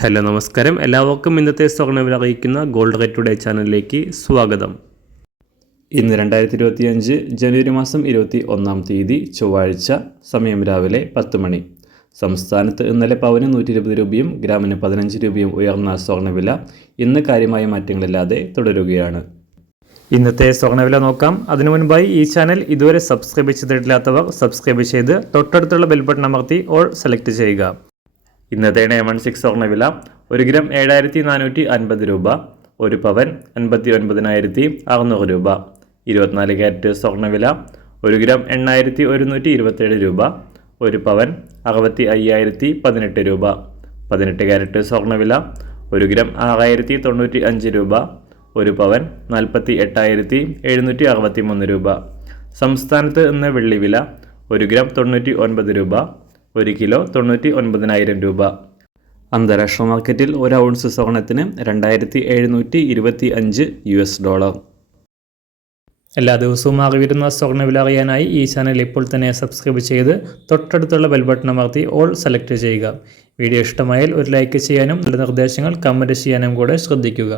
Hello നമസ്കാരം. എല്ലാവർക്കും ഇന്നത്തെ സ്വർണ വില അറിയിക്കുന്ന ഗോൾഡ് റേറ്റ് ടുഡേ ചാനലിലേക്ക് സ്വാഗതം. ഇന്ന് രണ്ടായിരത്തി ഇരുപത്തി അഞ്ച് ജനുവരി മാസം ഇരുപത്തി ഒന്നാം തീയതി ചൊവ്വാഴ്ച സമയം രാവിലെ പത്ത് മണി. സംസ്ഥാനത്ത് ഇന്നലെ പവന് നൂറ്റി ഇരുപത് രൂപയും ഗ്രാമിന് പതിനഞ്ച് രൂപയും ഉയർന്ന സ്വർണവില ഇന്ന് കാര്യമായ മാറ്റങ്ങളില്ലാതെ തുടരുകയാണ്. ഇന്നത്തെ സ്വർണവില നോക്കാം. അതിനു മുൻപായി ഈ ചാനൽ ഇതുവരെ സബ്സ്ക്രൈബ് ചെയ്തിട്ടില്ലാത്തവർ സബ്സ്ക്രൈബ് ചെയ്ത് തൊട്ടടുത്തുള്ള ബെൽ ബട്ടൺ അമർത്തി ഓൾ സെലക്ട് ചെയ്യുക. ഇന്നത്തെ ഡയമണ്ട് സിക്സ് സ്വർണ വില ഒരു ഗ്രാം ഏഴായിരത്തി നാനൂറ്റി അൻപത് രൂപ ഒരു പവൻ അൻപത്തി ഒൻപതിനായിരത്തി അറുന്നൂറ് രൂപ. ഇരുപത്തിനാല് ക്യാരറ്റ് സ്വർണവില ഒരു ഗ്രാം എണ്ണായിരത്തി ഒരുന്നൂറ്റി ഇരുപത്തേഴ് രൂപ ഒരു പവൻ അറുപത്തി അയ്യായിരത്തി പതിനെട്ട് രൂപ. പതിനെട്ട് ക്യാരറ്റ് സ്വർണവില ഒരു ഗ്രാം ആറായിരത്തി തൊണ്ണൂറ്റി അഞ്ച് രൂപ ഒരു പവൻ നാൽപ്പത്തി എട്ടായിരത്തി എഴുന്നൂറ്റി അറുപത്തി മൂന്ന് രൂപ. സംസ്ഥാനത്ത് ഇന്ന് വെള്ളിവില ഒരു ഗ്രാം തൊണ്ണൂറ്റി ഒൻപത് രൂപ ഒരു കിലോ തൊണ്ണൂറ്റി ഒൻപതിനായിരം രൂപ. അന്താരാഷ്ട്ര മാർക്കറ്റിൽ ഒരു ഔൺസ് സ്വർണത്തിന് രണ്ടായിരത്തി എഴുന്നൂറ്റി ഇരുപത്തി അഞ്ച് യു എസ് ഡോളർ. എല്ലാ ദിവസവും അറിവിരുന്ന സ്വർണവില അറിയാനായി ഈ ചാനൽ ഇപ്പോൾ തന്നെ സബ്സ്ക്രൈബ് ചെയ്ത് തൊട്ടടുത്തുള്ള ബെൽബട്ടൺ അമർത്തി ഓൾ സെലക്ട് ചെയ്യുക. വീഡിയോ ഇഷ്ടമായാൽ ഒരു ലൈക്ക് ചെയ്യാനും നല്ല നിർദ്ദേശങ്ങൾ കമന്റ് ചെയ്യാനും കൂടെ ശ്രദ്ധിക്കുക.